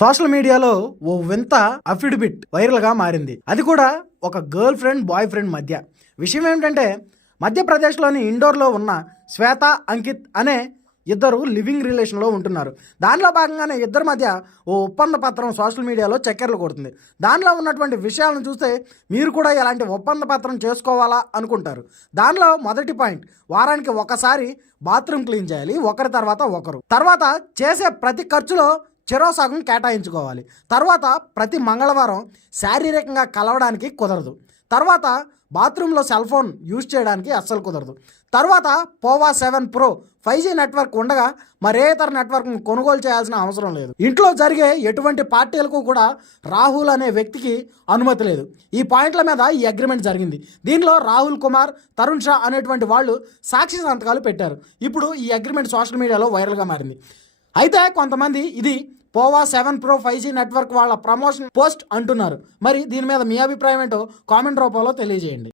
Social మీడియాలో ఓ వింత affidavit viral గా మారింది. అది కూడా ఒక గర్ల్ ఫ్రెండ్ బాయ్ ఫ్రెండ్ మధ్య. విషయం ఏమిటంటే మధ్యప్రదేశ్లోని ఇండోర్లో ఉన్న శ్వేత అంకిత్ అనే ఇద్దరు లివింగ్ రిలేషన్లో ఉంటున్నారు. దానిలో భాగంగానే ఇద్దరి మధ్య ఓ ఒప్పంద పత్రం సోషల్ మీడియాలో చక్కర్లు కొడుతుంది. దానిలో ఉన్నటువంటి విషయాలను చూస్తే మీరు కూడా ఇలాంటి ఒప్పంద పత్రం చేసుకోవాలా అనుకుంటారు. దానిలో మొదటి పాయింట్, వారానికి ఒకసారి బాత్రూమ్ క్లీన్ చేయాలి, ఒకరి తర్వాత ఒకరు. తర్వాత చేసే ప్రతి ఖర్చులో చెరో సగం కేటాయించుకోవాలి. తర్వాత ప్రతి మంగళవారం శారీరకంగా కలవడానికి కుదరదు. తర్వాత బాత్రూంలో సెల్ ఫోన్ యూజ్ చేయడానికి అస్సలు కుదరదు. తర్వాత పోవా 7 Pro 5G నెట్వర్క్ ఉండగా మరే ఇతర నెట్వర్క్ను కొనుగోలు చేయాల్సిన అవసరం లేదు. ఇంట్లో జరిగే ఎటువంటి పార్టీలకు కూడా రాహుల్ అనే వ్యక్తికి అనుమతి లేదు. ఈ పాయింట్ల మీద ఈ అగ్రిమెంట్ జరిగింది. దీనిలో రాహుల్ కుమార్, తరుణ్ షా అనేటువంటి వాళ్ళు సాక్షి సంతకాలు పెట్టారు. ఇప్పుడు ఈ అగ్రిమెంట్ సోషల్ మీడియాలో వైరల్గా మారింది. అయితే కొంతమంది ఇది పోవా 7 Pro 5G నెట్వర్క్ వాళ్ళ ప్రమోషన్ పోస్ట్ అంటున్నారు. మరి దీని మీద మీ అభిప్రాయం ఏంటో కామెంట్ రూపంలో తెలియజేయండి.